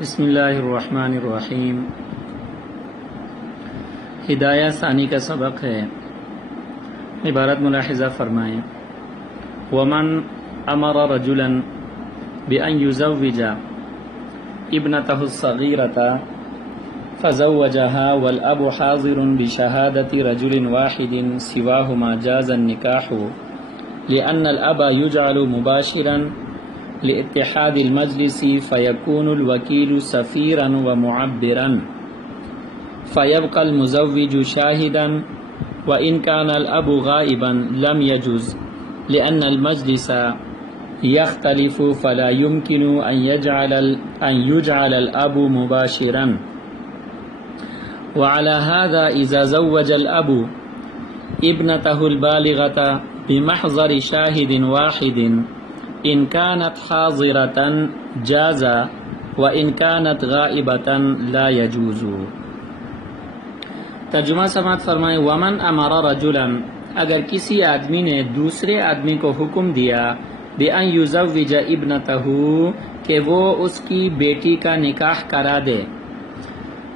بسم اللہ الرحمن الرحیم۔ ہدایہ ثانی کا سبق ہے۔ عبارت ملاحظہ فرمائیں۔ ومن امر رجلا بأن يزوج ابنته الصغيرة فزوجها والأب حاضر بشهادة رجل واحد سواهما جاز النكاح لأن الأب يجعل مباشرا لاتحاد المجلس فيكون الوكيل سفيرا ومعبرا فيبقى المزوج شاهدا وإن كان الأب غائبا لم يجوز لأن المجلس يختلف فلا يمكن أن يجعل الأب مباشرا وعلى هذا إذا زوج الأب ابنته البالغة بمحضر شاهد واحد إن كانت حاضرة جاز وإن كانت غائبة لا يجوز۔ ترجمہ سماعت فرمائے۔ ومن امر رجلا، اگر کسی آدمی نے دوسرے آدمی کو حکم دیا بأن يزوج ابنته کہ وہ اس کی بیٹی کا نکاح کرا دے،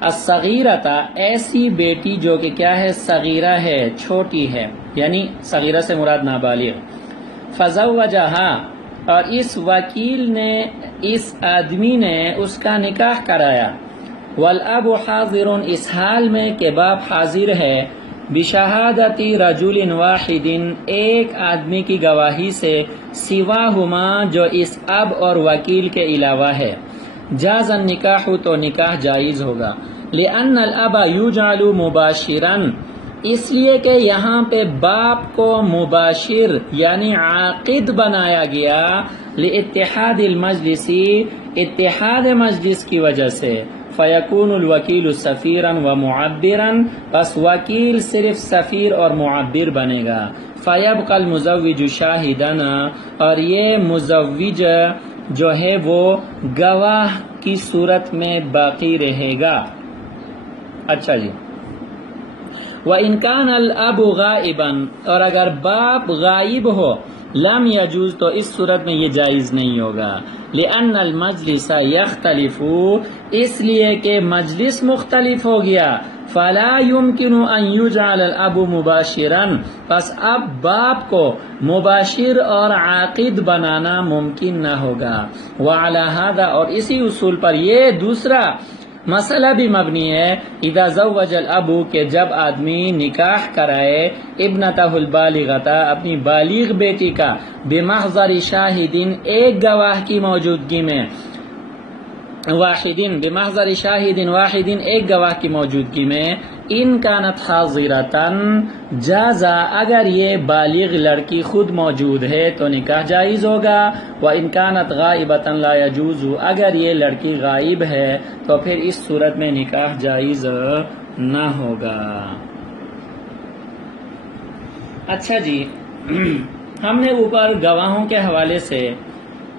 الصغیرۃ ایسی بیٹی جو کہ کیا ہے، صغیرہ ہے، چھوٹی ہے، یعنی صغیرہ سے مراد نابالغ، فزوجها اور اس وکیل نے، اس آدمی نے اس کا نکاح کرایا، والاب حاضر اس حال میں کہ باپ حاضر ہے، بشہادتی رجل واحد ایک آدمی کی گواہی سے، سواہما جو اس اب اور وکیل کے علاوہ ہے، جاز النکاح تو نکاح جائز ہوگا، لأن الاب یجعل مباشرا اس لیے کہ یہاں پہ باپ کو مباشر یعنی عاقد بنایا گیا، لاتحاد المجلس اتحاد مجلس کی وجہ سے، فیکون الوکیل سفیرا و معبرا پس وکیل صرف سفیر اور معبر بنے گا، فیبقى المزوج شاہدن اور یہ مزوج جو ہے وہ گواہ کی صورت میں باقی رہے گا۔ اچھا جی، وَإِنْ كَانَ الْأَبُ غَائِبًا اور اگر باپ غائب ہو، لم يجوز تو اس صورت میں یہ جائز نہیں ہوگا، لأن المجلس يختلف اس لیے کہ مجلس مختلف ہو گیا، فلا يمكن ان يجعل الاب مباشرا پس اب باپ کو مباشر اور عاقد بنانا ممکن نہ ہوگا، وعلى هذا اور اسی اصول پر یہ دوسرا مسئلہ بھی مبنی ہے، اذا زوج الاب کہ جب آدمی نکاح کرائے، ابنتہ البالغۃ اپنی بالغ بیٹی کا، بمحضر شاہدین ایک گواہ کی موجودگی میں، واحدین بمحضر شاہدین واحدین ایک گواہ کی موجودگی میں، ان کانت حاضرتن جازا اگر یہ بالغ لڑکی خود موجود ہے تو نکاح جائز ہوگا، وان کانت غائبۃ لا یجوز اگر یہ لڑکی غائب ہے تو پھر اس صورت میں نکاح جائز نہ ہوگا۔ اچھا جی، ہم نے اوپر گواہوں کے حوالے سے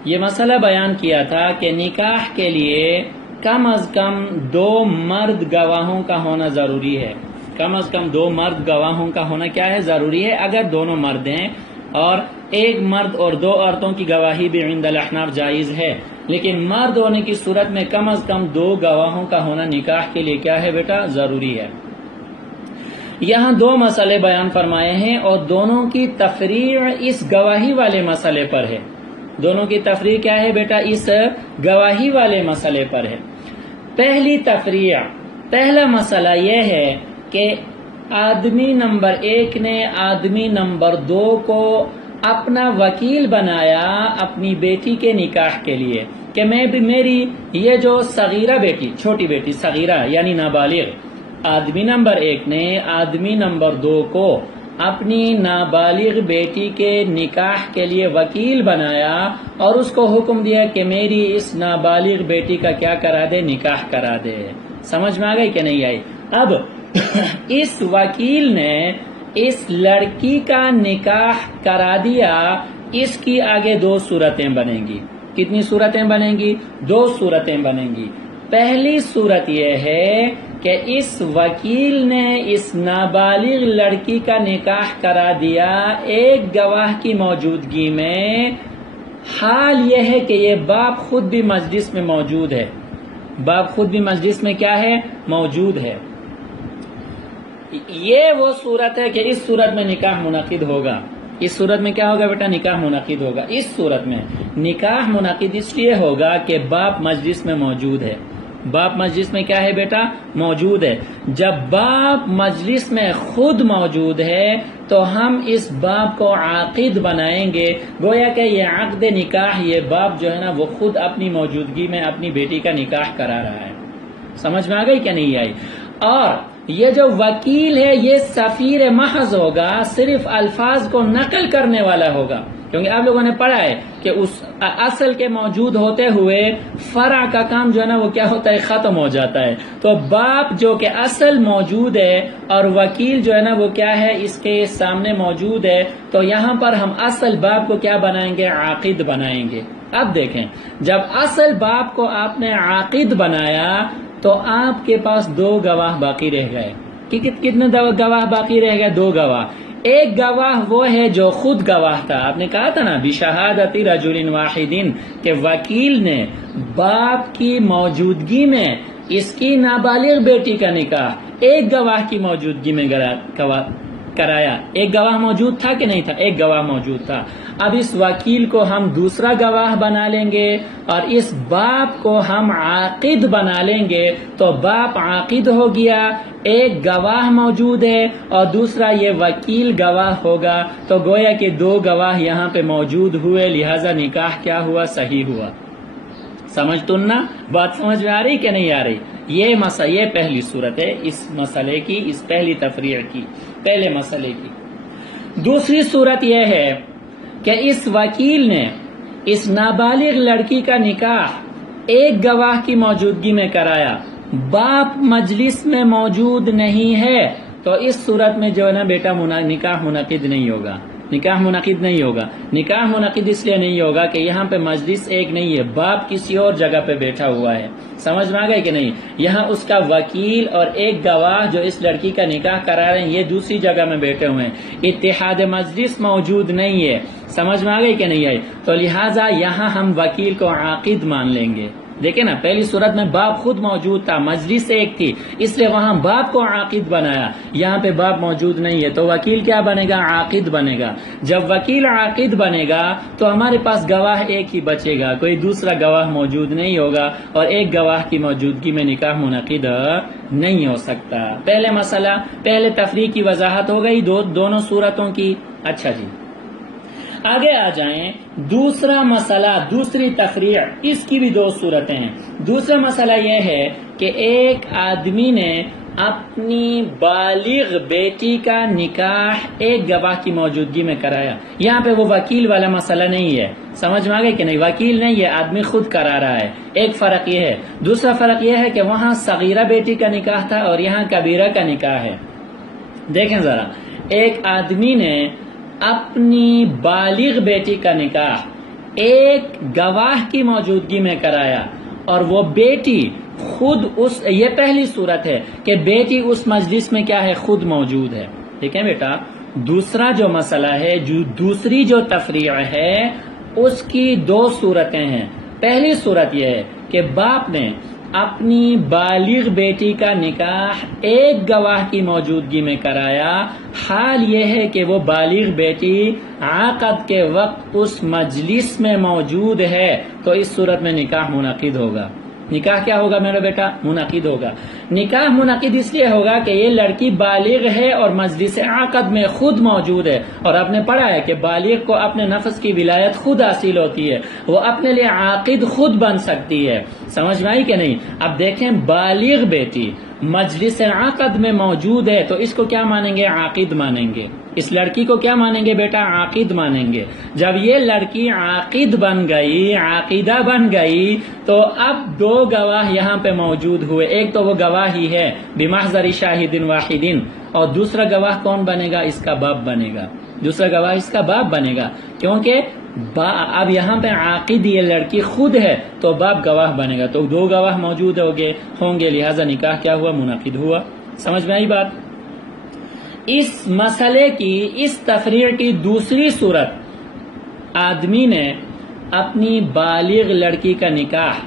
یہ مسئلہ بیان کیا تھا کہ نکاح کے لیے کم از کم 2 مرد گواہوں کا ہونا ضروری ہے، کم از کم 2 مرد گواہوں کا ہونا کیا ہے، ضروری ہے۔ اگر دونوں مرد ہیں اور ایک مرد اور 2 عورتوں کی گواہی بھی عند الاحناف جائز ہے، لیکن مرد ہونے کی صورت میں کم از کم 2 گواہوں کا ہونا نکاح کے لیے کیا ہے بیٹا، ضروری ہے۔ یہاں 2 مسئلے بیان فرمائے ہیں اور دونوں کی تفریع اس گواہی والے مسئلے پر ہے، دونوں کی تفریع کیا ہے بیٹا، اس گواہی والے مسئلے پر ہے۔ پہلی تفریع، پہلا مسئلہ یہ ہے کہ آدمی نمبر 1 نے آدمی نمبر 2 کو اپنا وکیل بنایا اپنی بیٹی کے نکاح کے لیے، کہ میں بھی میری یہ جو صغیرہ بیٹی، چھوٹی بیٹی صغیرہ یعنی نابالغ، آدمی نمبر 1 نے آدمی نمبر 2 کو اپنی نابالغ بیٹی کے نکاح کے لیے وکیل بنایا اور اس کو حکم دیا کہ میری اس نابالغ بیٹی کا کیا کرا دے، نکاح کرا دے۔ سمجھ میں آ گئی کہ نہیں آئی؟ اب اس وکیل نے اس لڑکی کا نکاح کرا دیا، اس کی آگے 2 صورتیں بنیں گی۔ کتنی صورتیں بنیں گی؟ 2 صورتیں بنیں گی۔ پہلی صورت یہ ہے کہ اس وکیل نے اس نابالغ لڑکی کا نکاح کرا دیا ایک گواہ کی موجودگی میں، حال یہ ہے کہ یہ باپ خود بھی مجلس میں موجود ہے، باپ خود بھی مجلس میں کیا ہے؟ موجود ہے۔ یہ وہ صورت ہے کہ اس صورت میں نکاح منعقد ہوگا۔ اس صورت میں کیا ہوگا بیٹا؟ نکاح منعقد ہوگا۔ اس صورت میں نکاح منعقد اس لیے ہوگا کہ باپ مجلس میں موجود ہے۔ باپ مجلس میں کیا ہے بیٹا؟ موجود ہے۔ جب باپ مجلس میں خود موجود ہے تو ہم اس باپ کو عاقد بنائیں گے، گویا کہ یہ عقد نکاح یہ باپ جو ہے نا وہ خود اپنی موجودگی میں اپنی بیٹی کا نکاح کرا رہا ہے۔ سمجھ میں آ گئی کہ نہیں آئی؟ اور یہ جو وکیل ہے یہ سفیر محض ہوگا، صرف الفاظ کو نقل کرنے والا ہوگا، کیونکہ آپ لوگوں نے پڑھا ہے کہ اس اصل کے موجود ہوتے ہوئے فرع کا کام جو ہے نا وہ کیا ہوتا ہے؟ ختم ہو جاتا ہے۔ تو باپ جو کہ اصل موجود ہے اور وکیل جو ہے نا وہ کیا ہے؟ اس کے سامنے موجود ہے، تو یہاں پر ہم اصل باپ کو کیا بنائیں گے؟ عاقد بنائیں گے۔ اب دیکھیں، جب اصل باپ کو آپ نے عاقد بنایا تو آپ کے پاس دو گواہ باقی رہ گئے۔ کتنے گواہ باقی رہ گئے؟ دو گواہ۔ ایک گواہ وہ ہے جو خود گواہ تھا، آپ نے کہا تھا نا بشہادت رجل واحد، کہ وکیل نے باپ کی موجودگی میں اس کی نابالغ بیٹی کا نکاح ایک گواہ کی موجودگی میں کرایا۔ ایک گواہ موجود تھا کہ نہیں تھا؟ ایک گواہ موجود تھا۔ اب اس وکیل کو ہم دوسرا گواہ بنا لیں گے اور اس باپ کو ہم عاقد بنا لیں گے، تو باپ عاقد ہو گیا، ایک گواہ موجود ہے اور دوسرا یہ وکیل گواہ ہوگا، تو گویا کہ دو گواہ یہاں پہ موجود ہوئے، لہذا نکاح کیا ہوا؟ صحیح ہوا۔ سمجھ تو نا بات؟ سمجھ میں آ رہی کہ نہیں آ رہی؟ یہ پہلی صورت ہے اس مسئلے کی، اس پہلی تفریع کی، پہلے مسئلے کی۔ دوسری صورت یہ ہے کہ اس وکیل نے اس نابالغ لڑکی کا نکاح ایک گواہ کی موجودگی میں کرایا، باپ مجلس میں موجود نہیں ہے، تو اس صورت میں جو ہے نا بیٹا نکاح منعقد نہیں ہوگا۔ نکاح منعقد نہیں ہوگا۔ نکاح منعقد اس لیے نہیں ہوگا کہ یہاں پہ مجلس ایک نہیں ہے، باپ کسی اور جگہ پہ بیٹھا ہوا ہے۔ سمجھ میں آ گئی کہ نہیں؟ یہاں اس کا وکیل اور ایک گواہ جو اس لڑکی کا نکاح کرا رہے ہیں یہ دوسری جگہ میں بیٹھے ہوئے ہیں، اتحاد مجلس موجود نہیں ہے۔ سمجھ میں آ گئی کہ نہیں آئی؟ تو لہٰذا یہاں ہم وکیل کو عاقد مان لیں گے۔ دیکھیں نا، پہلی صورت میں باپ خود موجود تھا، مجلس ایک تھی، اس لیے وہاں باپ کو عاقد بنایا، یہاں پہ باپ موجود نہیں ہے تو وکیل کیا بنے گا؟ عاقد بنے گا۔ جب وکیل عاقد بنے گا تو ہمارے پاس گواہ ایک ہی بچے گا، کوئی دوسرا گواہ موجود نہیں ہوگا اور ایک گواہ کی موجودگی میں نکاح منعقد نہیں ہو سکتا۔ پہلے مسئلہ، پہلے تفریق کی وضاحت ہو گئی دونوں صورتوں کی۔ اچھا جی، آگے آ جائیں۔ دوسرا مسئلہ، دوسری تفریع، اس کی بھی دو صورتیں ہیں۔ دوسرا مسئلہ یہ ہے کہ ایک آدمی نے اپنی بالغ بیٹی کا نکاح ایک گواہ کی موجودگی میں کرایا۔ یہاں پہ وہ وکیل والا مسئلہ نہیں ہے، سمجھ میں آ گئی کہ نہیں؟ وکیل نہیں ہے، آدمی خود کرا رہا ہے۔ ایک فرق یہ ہے۔ دوسرا فرق یہ ہے کہ وہاں صغیرہ بیٹی کا نکاح تھا اور یہاں کبیرہ کا نکاح ہے۔ دیکھیں ذرا، ایک آدمی نے اپنی بالغ بیٹی کا نکاح ایک گواہ کی موجودگی میں کرایا اور وہ بیٹی خود یہ پہلی صورت ہے کہ بیٹی اس مجلس میں کیا ہے؟ خود موجود ہے۔ ٹھیک ہے بیٹا؟ دوسرا جو مسئلہ ہے، دوسری جو تفریع ہے، اس کی دو صورتیں ہیں۔ پہلی صورت یہ ہے کہ باپ نے اپنی بالغ بیٹی کا نکاح ایک گواہ کی موجودگی میں کرایا، حال یہ ہے کہ وہ بالغ بیٹی عقد کے وقت اس مجلس میں موجود ہے، تو اس صورت میں نکاح منعقد ہوگا۔ نکاح کیا ہوگا میرا بیٹا؟ منعقد ہوگا۔ نکاح منعقد اس لیے ہوگا کہ یہ لڑکی بالغ ہے اور مجلس عقد میں خود موجود ہے، اور آپ نے پڑھا ہے کہ بالغ کو اپنے نفس کی ولایت خود حاصل ہوتی ہے، وہ اپنے لیے عاقد خود بن سکتی ہے۔ سمجھ میں آئی کہ نہیں؟ اب دیکھیں، بالغ بیٹی مجلس عقد میں موجود ہے تو اس کو کیا مانیں گے؟ عاقد مانیں گے۔ اس لڑکی کو کیا مانیں گے بیٹا؟ عاقد مانیں گے۔ جب یہ لڑکی عاقد بن گئی، عاقدہ بن گئی، تو اب دو گواہ یہاں پہ موجود ہوئے۔ ایک تو وہ گواہ ہی ہے بمحضر شاہد واحد، اور دوسرا گواہ کون بنے گا؟ اس کا باپ بنے گا۔ دوسرا گواہ اس کا باپ بنے گا، کیونکہ اب یہاں پہ عاقد یہ لڑکی خود ہے تو باپ گواہ بنے گا، تو دو گواہ موجود ہوں گے، لہذا نکاح کیا ہوا؟ منعقد ہوا۔ سمجھ میں آئی بات؟ اس مسئلے کی، اس تفریع کی دوسری صورت، آدمی نے اپنی بالغ لڑکی کا نکاح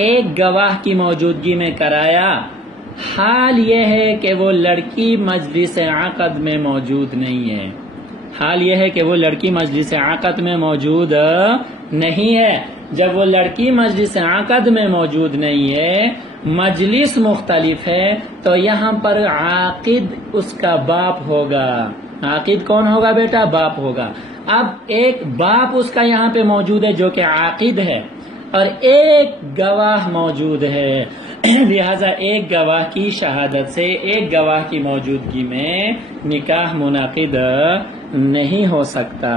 ایک گواہ کی موجودگی میں کرایا، حال یہ ہے کہ وہ لڑکی مجلس عقد میں موجود نہیں ہے، حال یہ ہے کہ وہ لڑکی مجلس عقد میں موجود نہیں ہے۔ جب وہ لڑکی مجلس عقد میں موجود نہیں ہے، مجلس مختلف ہے، تو یہاں پر عاقد اس کا باپ ہوگا۔ عاقد کون ہوگا بیٹا؟ باپ ہوگا۔ اب ایک باپ اس کا یہاں پہ موجود ہے جو کہ عاقد ہے، اور ایک گواہ موجود ہے، لہذا ایک گواہ کی شہادت سے، ایک گواہ کی موجودگی میں نکاح منعقد نہیں ہو سکتا۔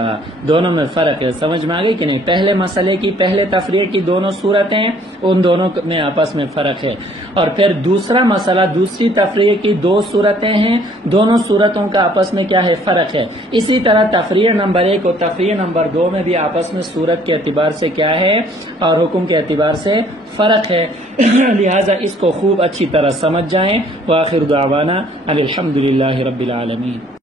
دونوں میں فرق ہے، سمجھ میں آگئی کہ نہیں؟ پہلے مسئلے کی، پہلے تفریق کی دونوں صورتیں، ان دونوں میں آپس میں فرق ہے، اور پھر دوسرا مسئلہ، دوسری تفریق کی دو صورتیں ہیں، دونوں صورتوں کا آپس میں کیا ہے؟ فرق ہے۔ اسی طرح تفریق نمبر 1 اور تفریق نمبر 2 میں بھی آپس میں صورت کے اعتبار سے کیا ہے اور حکم کے اعتبار سے فرق ہے، لہٰذا اس کو خوب اچھی طرح سمجھ جائیں۔ وآخر دعوانا الحمدللہ رب العالمین۔